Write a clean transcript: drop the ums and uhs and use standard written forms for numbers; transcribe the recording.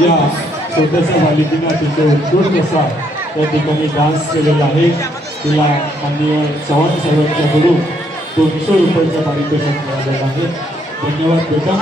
या छोट्याशा बालिकेने अतिशय उत्कृष्ट असा त्या ठिकाणी डान्स केलेला आहे. तिला माननीय चव्हाण साहेबांच्याकडून 200 रुपयाचं पारितोषिक मिळालेलं आहे. धन्यवाद बेटा.